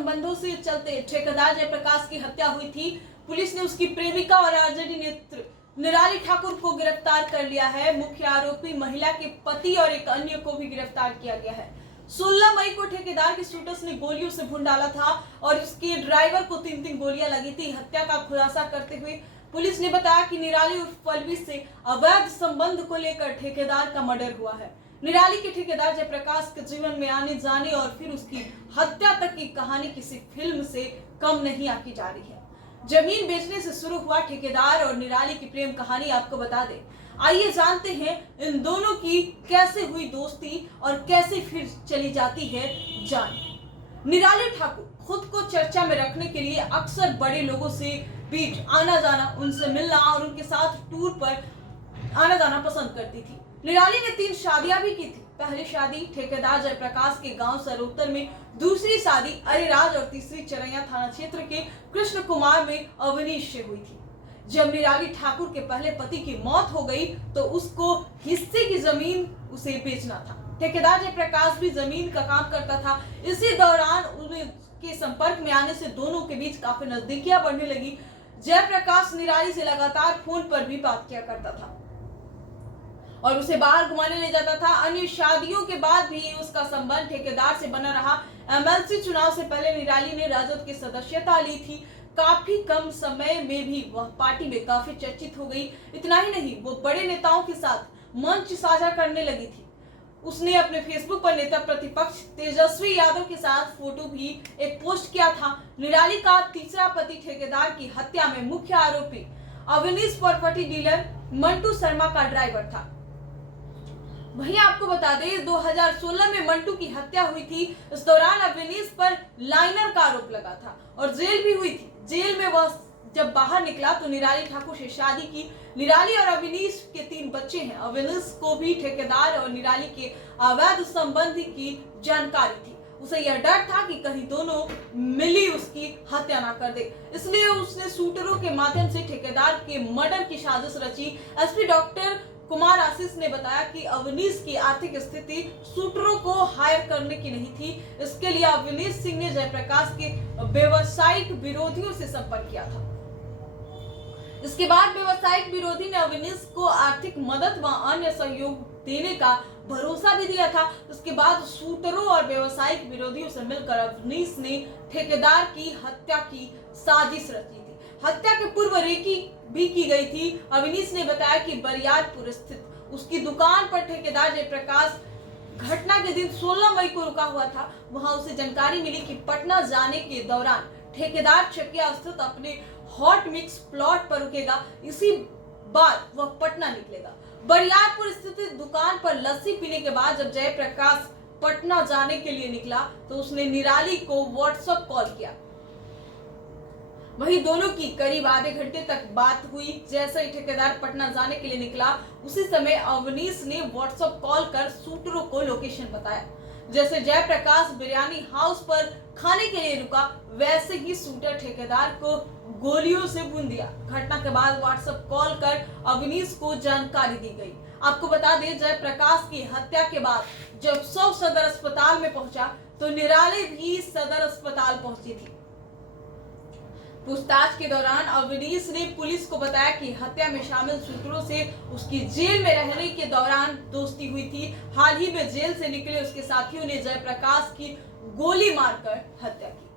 संबंधों से चलते ठेकेदार जयप्रकाश की हत्या हुई थी। पुलिस ने उसकी प्रेमिका और आरजेडी नेत्री निराली ठाकुर को गिरफ्तार कर लिया है। मुख्य आरोपी महिला के पति और एक अन्य को भी गिरफ्तार किया गया है। 16 मई को ठेकेदार के शूटर्स ने गोलियों से भून डाला था और उसके ड्राइवर को 3 गोलियां लगी थी। हत्या का खुलासा करते हुए पुलिस ने बताया कि निराली उर्फ पल्लवी से अवैध संबंध को लेकर ठेकेदार का मर्डर हुआ है। निराली के ठेकेदार जयप्रकाश के जीवन में आने जाने और फिर उसकी हत्या तक की कहानी किसी फिल्म से कम नहीं आकी जा रही है। जमीन बेचने से शुरू हुआ ठेकेदार और निराली की प्रेम कहानी आपको बता दें। आइए जानते हैं इन दोनों की कैसे हुई दोस्ती और कैसे फिर चली जाती है जान। निराली ठाकुर खुद को चर्चा में रखने के लिए अक्सर बड़े लोगों से बीच आना जाना, उनसे मिलना और उनके साथ टूर पर आना जाना पसंद करती थी। निराली ने 3 शादियां भी की थी। पहली शादी ठेकेदार जयप्रकाश के गांव सरोतर में, दूसरी शादी अरेराज और तीसरी चरैया थाना क्षेत्र के कृष्ण कुमार में अवनीश से हुई थी। जब निराली ठाकुर के पहले पति की मौत हो गई तो उसको हिस्से की जमीन उसे बेचना था। ठेकेदार जयप्रकाश भी जमीन का काम करता था। इसी दौरान उनके संपर्क में आने से दोनों के बीच काफी नजदीकियां बढ़ने लगी। जयप्रकाश निराली से लगातार फोन पर भी बात किया करता था और उसे बाहर घुमाने ले जाता था। अन्य शादियों के बाद भी उसका संबंध ठेकेदार से बना रहा। एमएलसी चुनाव से पहले निराली ने राजद की सदस्यता ली थी। काफी कम समय में भी वह पार्टी में काफी चर्चित हो गई। इतना ही नहीं, वो बड़े नेताओं के साथ मंच साझा करने लगी थी। उसने अपने फेसबुक पर नेता प्रतिपक्ष तेजस्वी यादव के साथ फोटो भी एक पोस्ट किया था। निराली का तीसरा पति ठेकेदार की हत्या में मुख्य आरोपी अवनीश प्रॉपर्टी डीलर मंटू शर्मा का ड्राइवर था। वहीं आपको बता दें 2016 में मंटू की हत्या हुई थी। इस दौरान अवनीश पर लाइनर का आरोप लगा था और जेल भी हुई थी। जेल में वह जब बाहर निकला तो निराली ठाकुर से शादी की। निराली और अवनीश के 3 बच्चे हैं। अवनीश को भी ठेकेदार और निराली के अवैध संबंध की जानकारी थी। उसे यह डर था कि कहीं दोनों मिली उसकी हत्या ना कर दे, इसलिए उसने शूटरों के माध्यम से ठेकेदार के मर्डर की साजिश रची। एसपी डॉक्टर कुमार आशीष ने बताया कि अवनीश की आर्थिक स्थिति शूटरों को हायर करने की नहीं थी। इसके लिए अवनीश सिंह ने जयप्रकाश के व्यवसायिक विरोधियों से संपर्क किया था। इसके बाद व्यवसायिक विरोधी ने अवनीश को आर्थिक मदद व अन्य सहयोग देने का भरोसा भी दिया था। उसके बाद शूटरों और व्यवसायिक विरोधियों से मिलकर अवनीश ने ठेकेदार की हत्या की साजिश रची थी। हत्या के पूर्व रेकी भी की गई थी। अवनीश ने बताया कि बरियारपुर स्थित उसकी दुकान पर ठेकेदार जयप्रकाश घटना के दिन 16 मई को रुका हुआ था। वहां उसे जानकारी मिली कि पटना जाने के दौरान ठेकेदार चकिया स्थित अपने हॉट मिक्स प्लॉट पर रुकेगा। इसी बाद वह पटना निकलेगा। बरियारपुर स्थित दुकान पर लस्सी पीने के बाद जब जयप्रकाश पटना जाने के लिए निकला तो उसने निराली को व्हाट्सएप कॉल किया। वहीं दोनों की करीब आधे घंटे तक बात हुई। जैसे ही ठेकेदार पटना जाने के लिए निकला उसी समय अवनीश ने व्हाट्सएप कॉल कर शूटरों को लोकेशन बताया। जैसे जयप्रकाश बिरयानी हाउस पर खाने के लिए रुका, वैसे ही शूटर ठेकेदार को गोलियों से भून दिया। घटना के बाद व्हाट्सएप कॉल कर अवनीश को जानकारी दी गई। आपको बता दें जयप्रकाश की हत्या के बाद जब शव सदर अस्पताल में पहुंचा तो निराली भी सदर अस्पताल पहुंची थी। पूछताछ के दौरान अवनीश ने पुलिस को बताया कि हत्या में शामिल शूटरों से उसकी जेल में रहने के दौरान दोस्ती हुई थी। हाल ही में जेल से निकले उसके साथियों ने जयप्रकाश की गोली मारकर हत्या की।